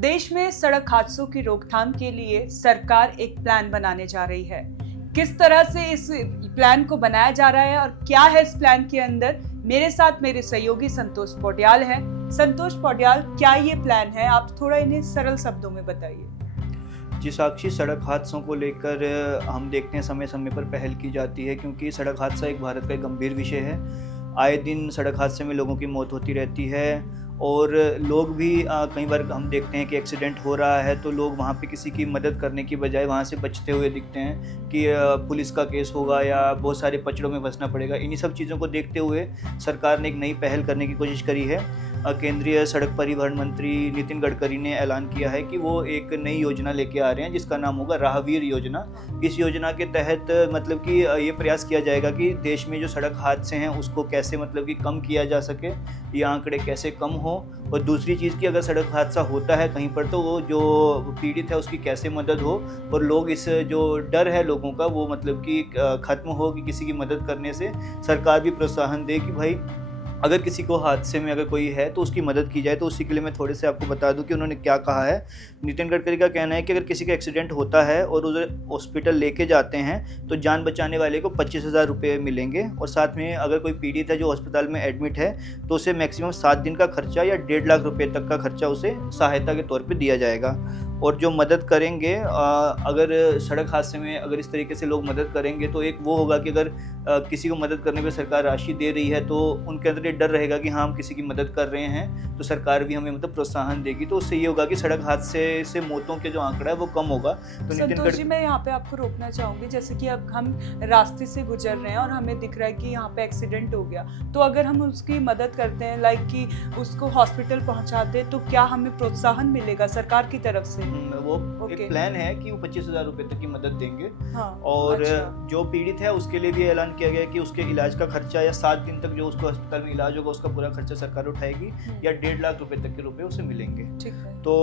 देश में सड़क हादसों की रोकथाम के लिए सरकार एक प्लान बनाने जा रही है। किस तरह से इस प्लान को बनाया जा रहा है और क्या है इस प्लान के अंदर, मेरे साथ मेरे सहयोगी संतोष पौड्याल हैं। संतोष पौड्याल, क्या ये प्लान है? आप थोड़ा इन्हें सरल शब्दों में बताइए। जी साक्षी, सड़क हादसों को लेकर हम देखते हैं समय समय पर पहल की जाती है, क्योंकि सड़क हादसा एक भारत का एक गंभीर विषय है। आए दिन सड़क हादसे में लोगों की मौत होती रहती है और लोग भी कई बार हम देखते हैं कि एक्सीडेंट हो रहा है तो लोग वहाँ पे किसी की मदद करने की बजाय वहाँ से बचते हुए दिखते हैं कि पुलिस का केस होगा या बहुत सारे पचड़ों में फंसना पड़ेगा। इन्हीं सब चीज़ों को देखते हुए सरकार ने एक नई पहल करने की कोशिश करी है। केंद्रीय सड़क परिवहन मंत्री नितिन गडकरी ने ऐलान किया है कि वो एक नई योजना लेके आ रहे हैं जिसका नाम होगा राहवीर योजना। इस योजना के तहत मतलब कि ये प्रयास किया जाएगा कि देश में जो सड़क हादसे हैं उसको कैसे मतलब कि कम किया जा सके, ये आंकड़े कैसे कम हो। और दूसरी चीज़ कि अगर सड़क हादसा होता है कहीं पर तो वो जो पीड़ित है उसकी कैसे मदद हो और लोग इस जो डर है लोगों का वो मतलब कि ख़त्म हो कि किसी की मदद करने से सरकार भी प्रोत्साहन दे कि भाई अगर किसी को हादसे में अगर कोई है तो उसकी मदद की जाए। तो उसी के लिए मैं थोड़े से आपको बता दूं कि उन्होंने क्या कहा है। नितिन गडकरी का कहना है कि अगर किसी का एक्सीडेंट होता है और उसे हॉस्पिटल लेके जाते हैं तो जान बचाने वाले को 25,000 रुपये मिलेंगे और साथ में अगर कोई पीड़ित है जो अस्पताल में एडमिट है तो उसे मैक्सिमम 7 दिन का खर्चा या 1.5 लाख रुपये तक का खर्चा उसे सहायता के तौर पर दिया जाएगा। और जो मदद करेंगे अगर सड़क हादसे में अगर इस तरीके से लोग मदद करेंगे तो एक वो होगा कि अगर किसी को मदद करने पे सरकार राशि दे रही है तो उनके अंदर ये डर रहेगा कि हाँ हम किसी की मदद कर रहे हैं तो सरकार भी हमें मतलब प्रोत्साहन देगी। तो उससे ये होगा कि सड़क हादसे से मौतों के जो आंकड़ा है वो कम होगा। तो संतोष जी, मैं यहाँ पे आपको रोकना चाहूंगी। जैसे कि अब हम रास्ते से गुजर रहे हैं और हमें दिख रहा है कि यहाँ पे एक्सीडेंट हो गया, तो अगर हम उसकी मदद करते हैं लाइक कि उसको हॉस्पिटल पहुँचाते हैं तो क्या हमें प्रोत्साहन मिलेगा सरकार की तरफ से? वो एक प्लान है कि वो 25,000 रुपये तक की मदद देंगे। हाँ, और अच्छा। जो पीड़ित है उसके लिए भी ऐलान किया गया है कि उसके इलाज का खर्चा या 7 दिन तक जो उसको अस्पताल में इलाज होगा उसका पूरा खर्चा सरकार उठाएगी या 1.5 लाख रुपए तक के रुपए उसे मिलेंगे। ठीक है। तो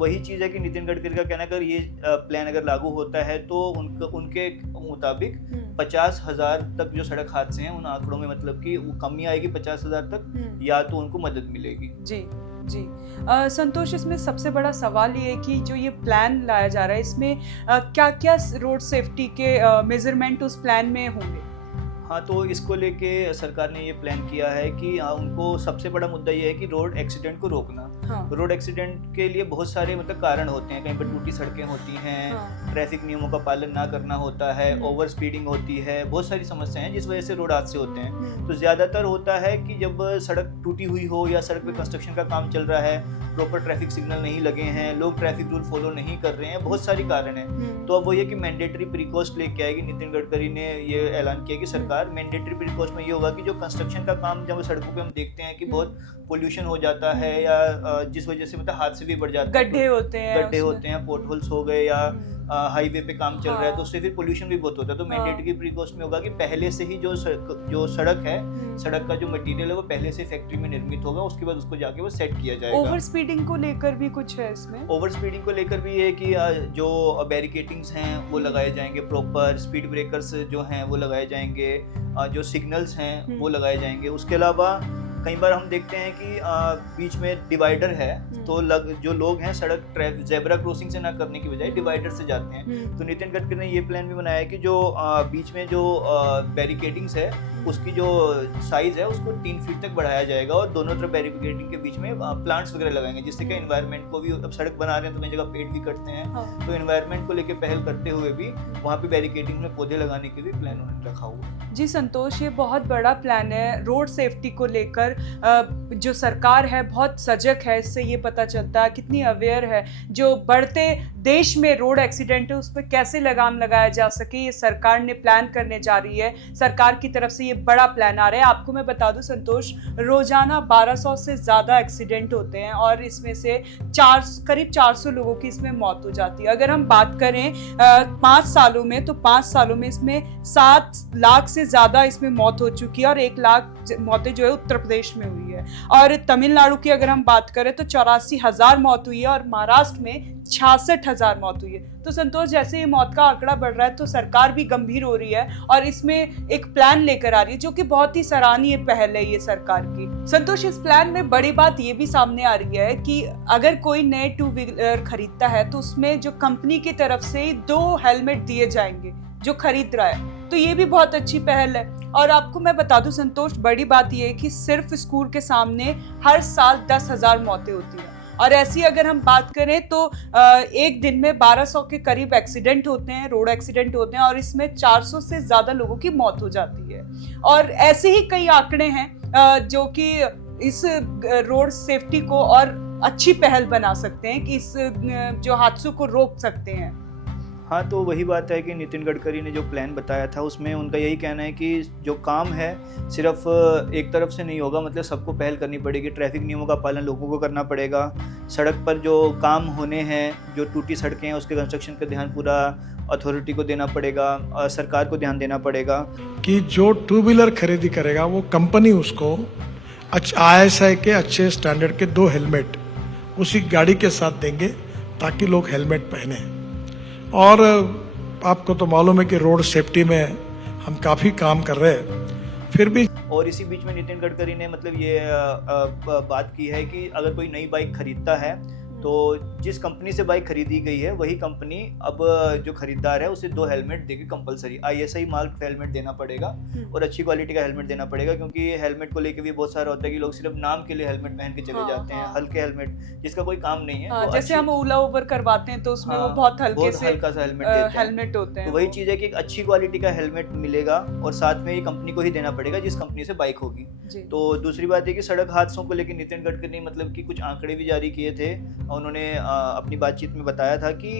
वही चीज़ है कि नितिन गडकरी का कहना है अगर ये प्लान अगर लागू होता है तो उनके मुताबिक 50,000 तक जो सड़क हादसे हैं उन आंकड़ों में मतलब कि वो कमी आएगी 50,000 तक या तो उनको मदद मिलेगी। जी जी। संतोष, इसमें सबसे बड़ा सवाल ये है कि जो ये प्लान लाया जा रहा है इसमें क्या क्या रोड सेफ्टी के मेजरमेंट उस प्लान में होंगे? हाँ, तो इसको लेके सरकार ने ये प्लान किया है कि उनको सबसे बड़ा मुद्दा ये है कि रोड एक्सीडेंट को रोकना। हाँ। रोड एक्सीडेंट के लिए बहुत सारे मतलब कारण होते हैं, कहीं पर टूटी सड़कें होती हैं, हाँ। ट्रैफिक नियमों का पालन ना करना होता है, ओवर स्पीडिंग होती है, बहुत सारी समस्याएं हैं जिस वजह से रोड हादसे होते हैं। तो ज़्यादातर होता है कि जब सड़क टूटी हुई हो या सड़क पे कंस्ट्रक्शन का काम चल रहा है, प्रॉपर ट्रैफिक सिग्नल नहीं लगे हैं, लोग ट्रैफिक रूल फॉलो नहीं कर रहे हैं, बहुत सारी कारण हैं। तो अब वो ये कि मैंडेटरी प्रीकॉस्ट लेके आएगी। नितिन गडकरी ने ये ऐलान किया कि सरकार मैंडेटरी प्रीकॉस्ट में ये होगा कि जो कंस्ट्रक्शन का काम जब सड़कों पे हम देखते हैं कि बहुत पोल्यूशन हो जाता है या जिस वजह से मतलब हादसे भी बढ़ जाते हैं, गड्ढे होते हैं, पोर्ट होल्स हो गए या हाईवे पे काम चल रहा है तो उससे फिर पोल्यूशन भी बहुत होता है। तो मैंडेटरी प्रीकॉस्ट में होगा कि पहले से ही जो सड़क है, सड़क का जो मटेरियल है वो पहले से फैक्ट्री में निर्मित होगा, उसके बाद उसको जाके वो सेट किया जाएगा। ओवर स्पीडिंग को लेकर भी कुछ है इसमें? ओवर स्पीडिंग को लेकर भी है कि जो बैरिकेटिंग्स हैं वो लगाए जाएंगे, प्रॉपर स्पीड ब्रेकर्स जो हैं वो लगाए जाएंगे, जो सिग्नल्स हैं वो लगाए जाएंगे। उसके अलावा कई बार हम देखते हैं कि बीच में डिवाइडर है तो जो लोग हैं सड़क जेब्रा क्रॉसिंग से ना करने की बजाय डिवाइडर से जाते हैं। तो नितिन गडकरी ने ये प्लान भी बनाया है कि जो बीच में जो बैरिकेडिंग्स है उसकी जो साइज है उसको 3 फीट तक बढ़ाया जाएगा और दोनों तरफ बैरिकेडिंग के बीच में प्लांट्स वगैरह लगाएंगे, जिससे कि एनवायरनमेंट को भी, अब सड़क बना रहे हैं तो कई जगह पेड़ भी कटते हैं। हाँ। तो एनवायरनमेंट को लेकर पहल करते हुए भी वहाँ पे बैरिकेडिंग में पौधे लगाने के लिए प्लान उन्होंने रखा हुआ। जी संतोष, ये बहुत बड़ा प्लान है रोड सेफ्टी को लेकर। जो सरकार है बहुत सजग है, इससे ये पता चलता है कितनी अवेयर है। जो बढ़ते देश में रोड एक्सीडेंट है उस पर कैसे लगाम लगाया जा सके, ये सरकार ने प्लान करने जा रही है। सरकार की तरफ से ये बड़ा प्लान आ रहा है। आपको मैं बता दूं संतोष, रोजाना 1200 से ज्यादा एक्सीडेंट होते हैं और इसमें से करीब 400 लोगों की इसमें मौत हो जाती है। अगर हम बात करें 5 सालों में, तो 5 सालों में इसमें 7 लाख से ज्यादा इसमें मौत हो चुकी है और 1 लाख मौतें जो है उत्तर प्रदेश में हुई है। है। और तमिलनाडु की अगर हम बात करें तो 84,000 मौत हुई है और महाराष्ट्र में 66,000 मौत हुई है। तो संतोष, जैसे ये मौत का आंकड़ा बढ़ रहा है तो सरकार भी गंभीर हो रही है और इसमें एक प्लान लेकर आ रही है, जो कि बहुत ही सराहनीय पहल है ये सरकार की। संतोष, इस प्लान में बड़ी बात ये भी सामने आ रही है कि अगर कोई नए टू व्हीलर खरीदता है तो उसमें जो कंपनी की तरफ से 2 हेलमेट दिए जाएंगे जो खरीद रहा है। तो ये भी बहुत अच्छी पहल है। और आपको मैं बता दूं संतोष, बड़ी बात ये है कि सिर्फ स्कूल के सामने हर साल 10,000 मौतें होती हैं। और ऐसी अगर हम बात करें तो एक दिन में 1200 के करीब एक्सीडेंट होते हैं, रोड एक्सीडेंट होते हैं, और इसमें 400 से ज्यादा लोगों की मौत हो जाती है। और ऐसे ही कई आंकड़े हैं जो कि इस रोड सेफ्टी को और अच्छी पहल बना सकते हैं कि इस जो हादसों को रोक सकते हैं। हाँ, तो वही बात है कि नितिन गडकरी ने जो प्लान बताया था उसमें उनका यही कहना है कि जो काम है सिर्फ एक तरफ से नहीं होगा, मतलब सबको पहल करनी पड़ेगी। ट्रैफिक नियमों का पालन लोगों को करना पड़ेगा। सड़क पर जो काम होने हैं, जो टूटी सड़कें हैं, उसके कंस्ट्रक्शन का ध्यान पूरा अथॉरिटी को देना पड़ेगा और सरकार को ध्यान देना पड़ेगा कि जो 2 व्हीलर खरीदी करेगा वो कंपनी उसको ISI के अच्छे स्टैंडर्ड के 2 हेलमेट उसी गाड़ी के साथ देंगे ताकि लोग हेलमेट पहने। और आपको तो मालूम है कि रोड सेफ्टी में हम काफ़ी काम कर रहे हैं, फिर भी। और इसी बीच में नितिन गडकरी ने मतलब ये बात की है कि अगर कोई नई बाइक खरीदता है तो जिस कंपनी से बाइक खरीदी गई है वही कंपनी अब जो खरीदार है उसे 2 हेलमेट देगी कंपलसरी। ISI मार्क हेलमेट देना पड़ेगा और अच्छी क्वालिटी का हेलमेट देना पड़ेगा, क्योंकि हेलमेट को लेके भी बहुत सारा होता है कि लोग सिर्फ नाम के लिए हेलमेट पहन के चले जाते हैं। हल्के हेलमेट जिसका कोई काम नहीं है। तो जैसे हम ओला उबर करवाते हैं तो उसमें वो बहुत हल्के से हल्का सा हेलमेट होते हैं। तो वही चीज़ है कि एक अच्छी क्वालिटी का हेलमेट मिलेगा और साथ में ये कंपनी को ही देना पड़ेगा जिस कंपनी से बाइक होगी। तो दूसरी बात है कि सड़क हादसों को लेकर नितिन गडकरी ने मतलब कि कुछ आंकड़े भी जारी किए थे। उन्होंने अपनी बातचीत में बताया था कि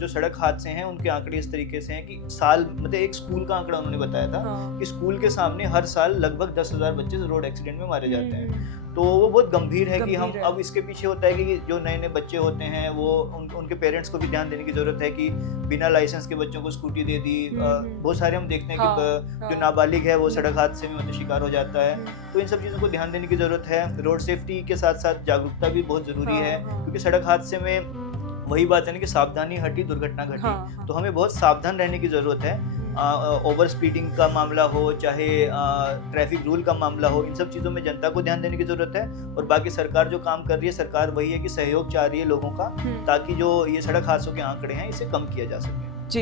जो सड़क हादसे हैं उनके आंकड़े इस तरीके से हैं कि साल मतलब एक स्कूल का आंकड़ा उन्होंने बताया था कि स्कूल के सामने हर साल लगभग 10,000 बच्चे रोड एक्सीडेंट में मारे जाते हैं। तो वो बहुत गंभीर है कि हम अब इसके पीछे होता है कि जो नए नए बच्चे होते हैं वो उनके पेरेंट्स को भी ध्यान देने की जरूरत है कि बिना लाइसेंस के बच्चों को स्कूटी दे दी। बहुत सारे हम देखते हैं कि जो नाबालिग है वो सड़क हादसे में मतलब शिकार हो जाता है। तो इन सब चीज़ों को ध्यान देने की जरूरत है। रोड सेफ्टी के साथ साथ जागरूकता भी बहुत जरूरी है, क्योंकि सड़क हादसे में वही बात है ना कि सावधानी हटी दुर्घटना घटी। तो हमें बहुत सावधान रहने की जरूरत है। ओवर स्पीडिंग का मामला हो चाहे ट्रैफिक रूल का मामला हो, इन सब चीज़ों में जनता को ध्यान देने की जरूरत है। और बाकी सरकार जो काम कर रही है, सरकार वही है कि सहयोग चाह रही है लोगों का, ताकि जो ये सड़क हादसों के आंकड़े हैं इसे कम किया जा सके।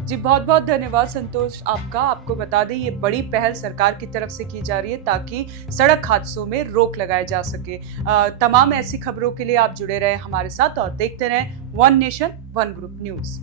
जी, बहुत बहुत धन्यवाद संतोष आपका। आपको बता दें ये बड़ी पहल सरकार की तरफ से की जा रही है ताकि सड़क हादसों में रोक लगाए जा सके। तमाम ऐसी खबरों के लिए आप जुड़े रहे हमारे साथ और देखते रहें one nation one group news.